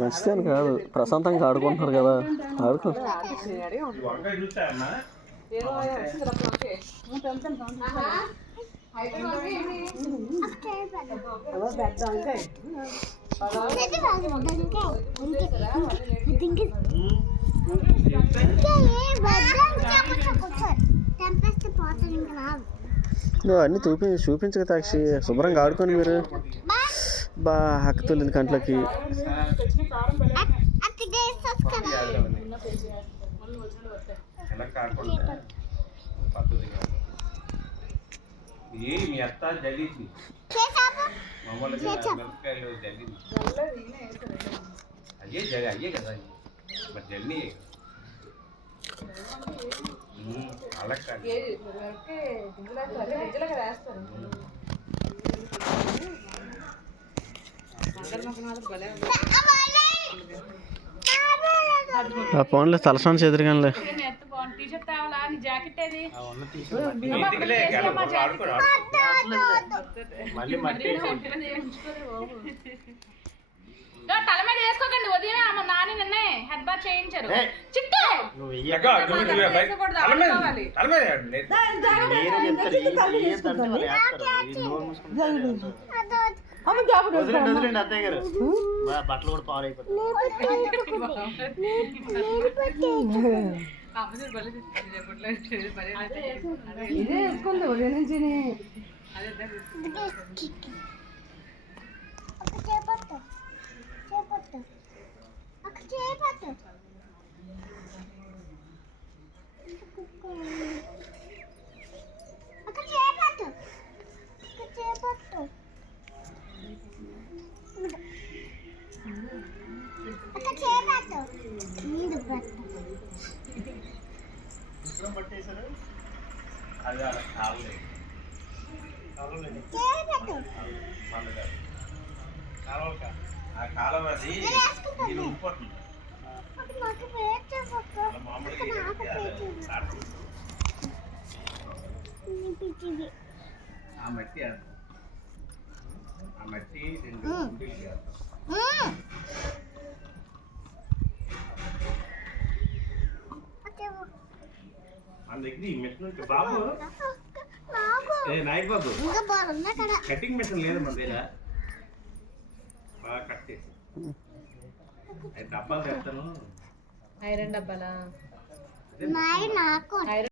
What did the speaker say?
మంచిదని కాదు, ప్రశాంతంగా ఆడుకుంటున్నారు కదా, ఆడుకోండి. నువ్వు అన్నీ చూపించక తాక్షి, శుభ్రంగా ఆడుకోండి మీరు. బా హక్కు తొలింది కంట్లోకి. మీ అత్త జల్లింది మామూలుగా మిరపకాయలు జల్లింది, అయ్యే కదా మరి జల్లి అలా కాదు. ఆ ఫోన్లో తలసాని చెదిరిగానిలే. తల మీద వేసుకోకండి, ఉదయం నాని నిన్నే హెడ్ బాత్ చేయించారు. బట్టలు కూడా పాడైపోతాయి. కాలం అది ఆ మట్టి రెండు మన దగ్గర ఈ మిషన్ ఉంటే బాబు, నాయక్ బాబు కటింగ్ మిషన్ లేదు మన దగ్గర, బాగా కట్ చేసి డబ్బాలు తెస్తాను. ఐరన్ డబ్బాలా?